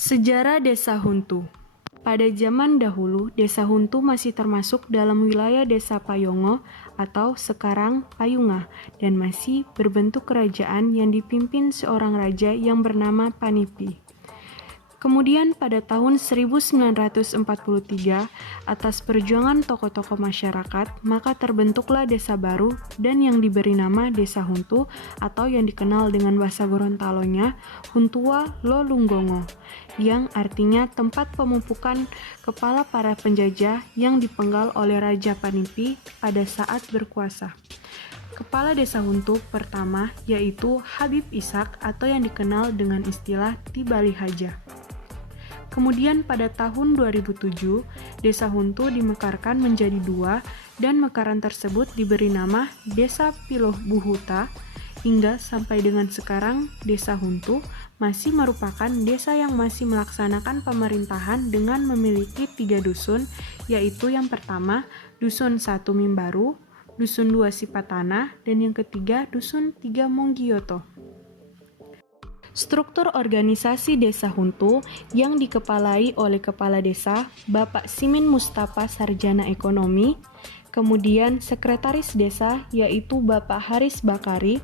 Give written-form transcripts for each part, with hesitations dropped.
Sejarah Desa Huntu. Pada zaman dahulu, Desa Huntu masih termasuk dalam wilayah Desa Payongo atau sekarang Payunga dan masih berbentuk kerajaan yang dipimpin seorang raja yang bernama Panipi. Kemudian pada tahun 1943, atas perjuangan tokoh-tokoh masyarakat, maka terbentuklah desa baru dan yang diberi nama Desa Huntu atau yang dikenal dengan bahasa Gorontalonya Huntua Lolunggongo, yang artinya tempat pemupukan kepala para penjajah yang dipenggal oleh Raja Panipi pada saat berkuasa. Kepala Desa Huntu pertama yaitu Habib Ishak atau yang dikenal dengan istilah Tibali Haja. Kemudian pada tahun 2007, Desa Huntu dimekarkan menjadi dua dan mekaran tersebut diberi nama Desa Piloh Buhuta hingga sampai dengan sekarang Desa Huntu masih merupakan desa yang masih melaksanakan pemerintahan dengan memiliki 3 dusun, yaitu yang pertama Dusun 1 Mimbaru, Dusun 2 Sipatana, dan yang ketiga Dusun 3 Monggiyoto. Struktur organisasi Desa Huntu yang dikepalai oleh Kepala Desa Bapak Simin Mustafa Sarjana Ekonomi, kemudian Sekretaris Desa yaitu Bapak Haris Bakari,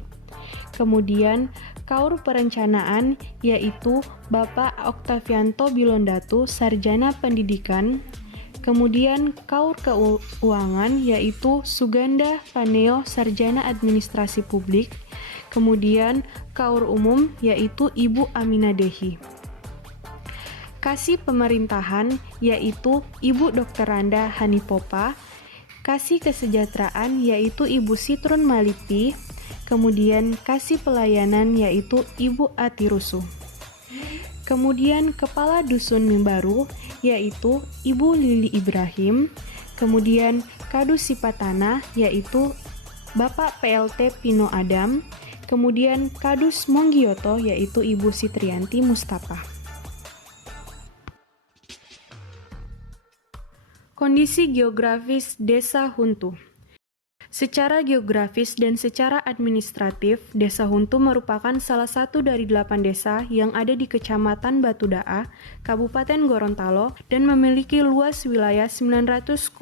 kemudian Kaur Perencanaan yaitu Bapak Oktavianto Bilondatu Sarjana Pendidikan, kemudian Kaur Keuangan yaitu Suganda Paneo Sarjana Administrasi Publik, kemudian Kaur Umum yaitu Ibu Amina Dehi. Kasih Pemerintahan yaitu Ibu Dr. Randa Hanipopa, Kasih Kesejahteraan yaitu Ibu Sitrun Malipi, kemudian Kasih Pelayanan yaitu Ibu Atirusu. Kemudian Kepala Dusun Mimbaru yaitu Ibu Lili Ibrahim, kemudian Kadus Sipatana yaitu Bapak PLT Pino Adam, kemudian Kadus Monggiyoto yaitu Ibu Sitrianti Mustafa. Kondisi geografis Desa Huntu. Secara geografis dan secara administratif, Desa Huntu merupakan salah satu dari 8 desa yang ada di Kecamatan Batudaa, Kabupaten Gorontalo, dan memiliki luas wilayah 900,25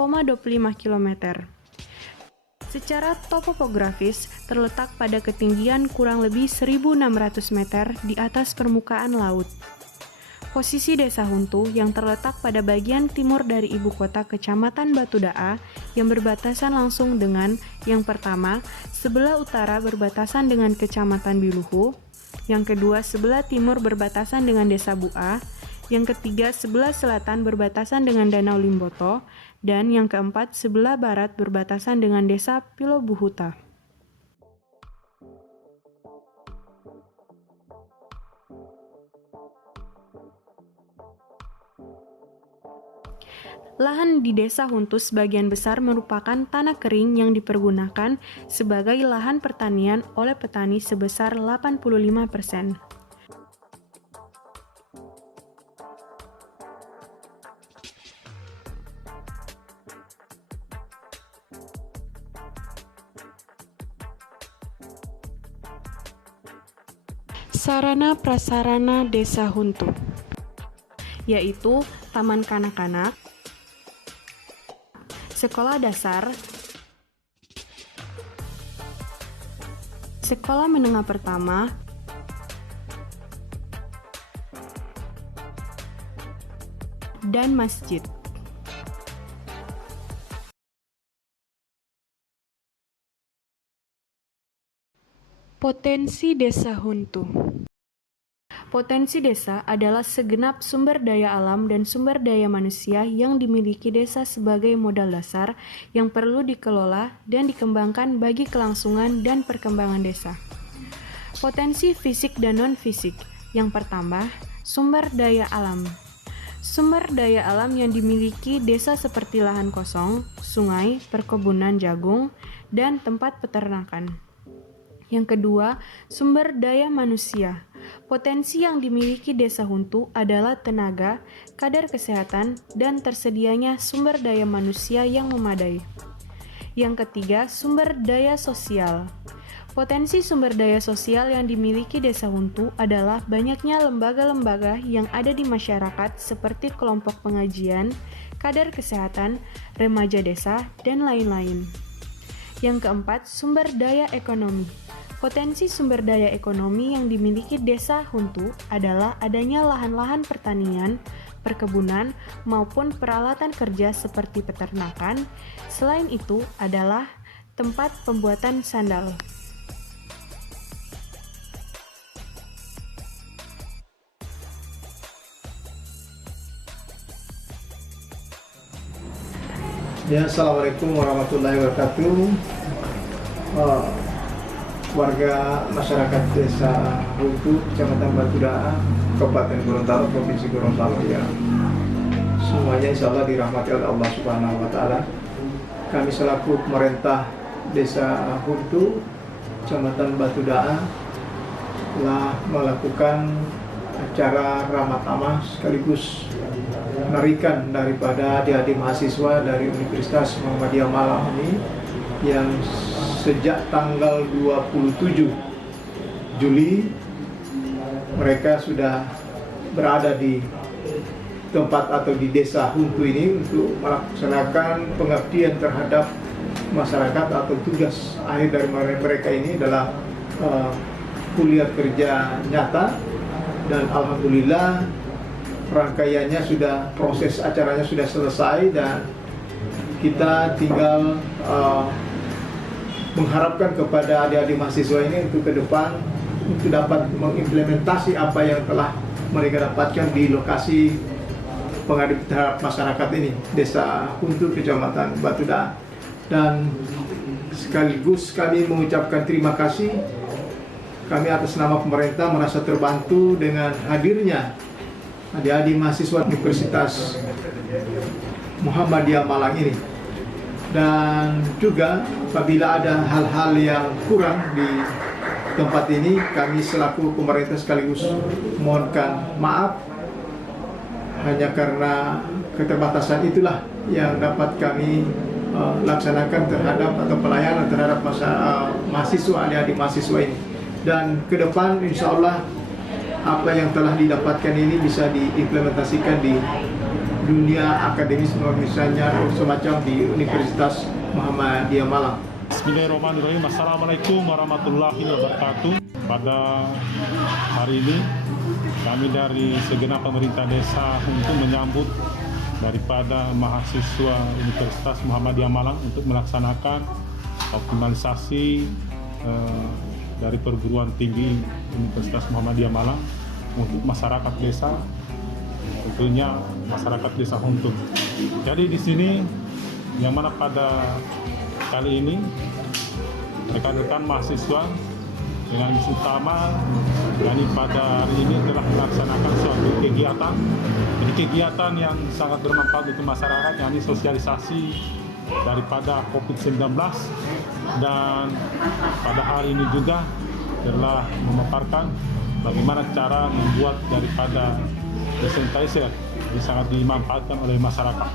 km. Secara topografis, terletak pada ketinggian kurang lebih 1.600 meter di atas permukaan laut. Posisi Desa Huntu yang terletak pada bagian timur dari ibu kota Kecamatan Batudaa yang berbatasan langsung dengan yang pertama, sebelah utara berbatasan dengan Kecamatan Biluhu, yang kedua, sebelah timur berbatasan dengan Desa Bua, yang ketiga, sebelah selatan berbatasan dengan Danau Limboto, dan yang keempat, sebelah barat berbatasan dengan Desa Piloh Buhuta. Lahan di Desa Huntu sebagian besar merupakan tanah kering yang dipergunakan sebagai lahan pertanian oleh petani sebesar 85%. Sarana prasarana Desa Huntu yaitu taman kanak-kanak, sekolah dasar, sekolah menengah pertama, dan masjid. Potensi Desa Huntu. Potensi desa adalah segenap sumber daya alam dan sumber daya manusia yang dimiliki desa sebagai modal dasar yang perlu dikelola dan dikembangkan bagi kelangsungan dan perkembangan desa. Potensi fisik dan non-fisik. Yang pertama, sumber daya alam. Sumber daya alam yang dimiliki desa seperti lahan kosong, sungai, perkebunan jagung, dan tempat peternakan. Yang kedua, sumber daya manusia. Potensi yang dimiliki Desa Huntu adalah tenaga, kadar kesehatan, dan tersedianya sumber daya manusia yang memadai. Yang ketiga, sumber daya sosial. Potensi sumber daya sosial yang dimiliki Desa Huntu adalah banyaknya lembaga-lembaga yang ada di masyarakat seperti kelompok pengajian, kadar kesehatan, remaja desa, dan lain-lain. Yang keempat, sumber daya ekonomi. Potensi sumber daya ekonomi yang dimiliki Desa Huntu adalah adanya lahan-lahan pertanian, perkebunan, maupun peralatan kerja seperti peternakan. Selain itu adalah tempat pembuatan sandal. Ya, Assalamualaikum warahmatullahi wabarakatuh. Warga masyarakat Desa Huntu, Kecamatan Batudaa, Kabupaten Gorontalo, Provinsi Gorontalo yang semuanya insya Allah dirahmati oleh Allah Subhanahu wa Ta'ala. Kami selaku pemerintah Desa Huntu, Kecamatan Batudaa, telah melakukan acara Rahmat Amah sekaligus menarikan daripada adik-adik mahasiswa dari Universitas Muhammadiyah Malang ini yang sejak tanggal 27 Juli mereka sudah berada di tempat atau di Desa Huntu ini untuk melaksanakan pengabdian terhadap masyarakat atau tugas akhir dari mereka ini adalah kuliah kerja nyata. Dan alhamdulillah rangkaiannya sudah, proses acaranya sudah selesai dan kita tinggal mengharapkan kepada adik-adik mahasiswa ini untuk ke depan untuk dapat mengimplementasi apa yang telah mereka dapatkan di lokasi pengabdian terhadap masyarakat ini, Desa Huntu, Kecamatan Batudaa. Dan sekaligus kami mengucapkan terima kasih. Kami atas nama pemerintah merasa terbantu dengan hadirnya adik-adik mahasiswa Universitas Muhammadiyah Malang ini. Dan juga apabila ada hal-hal yang kurang di tempat ini, kami selaku pemerintah sekaligus mohonkan maaf. Hanya karena keterbatasan itulah yang dapat kami laksanakan terhadap atau pelayanan terhadap mahasiswa, adik-adik mahasiswa ini. Dan ke depan insya Allah apa yang telah didapatkan ini bisa diimplementasikan di dunia akademis, misalnya semacam di Universitas Muhammadiyah Malang. Bismillahirrahmanirrahim. Assalamualaikum warahmatullahi wabarakatuh. Pada hari ini kami dari segenap pemerintah Desa Huntu menyambut daripada mahasiswa Universitas Muhammadiyah Malang untuk melaksanakan optimalisasi dari perguruan tinggi Universitas Muhammadiyah Malang untuk masyarakat desa, tentunya masyarakat Desa Huntu. Jadi di sini yang mana pada kali ini rekan-rekan mahasiswa dengan misi utama yakni pada hari ini telah melaksanakan suatu kegiatan. Jadi kegiatan yang sangat bermanfaat untuk masyarakat, yakni sosialisasi daripada COVID-19, dan pada hari ini juga telah memaparkan bagaimana cara membuat daripada sanitizer yang sangat dimanfaatkan oleh masyarakat.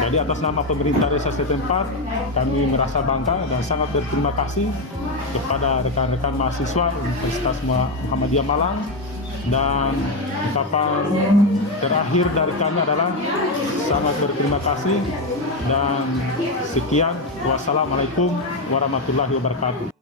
Jadi atas nama pemerintah desa setempat kami merasa bangga dan sangat berterima kasih kepada rekan-rekan mahasiswa Universitas Muhammadiyah Malang. Dan ucapan terakhir dari kami adalah sangat berterima kasih dan sekian. Wassalamualaikum warahmatullahi wabarakatuh.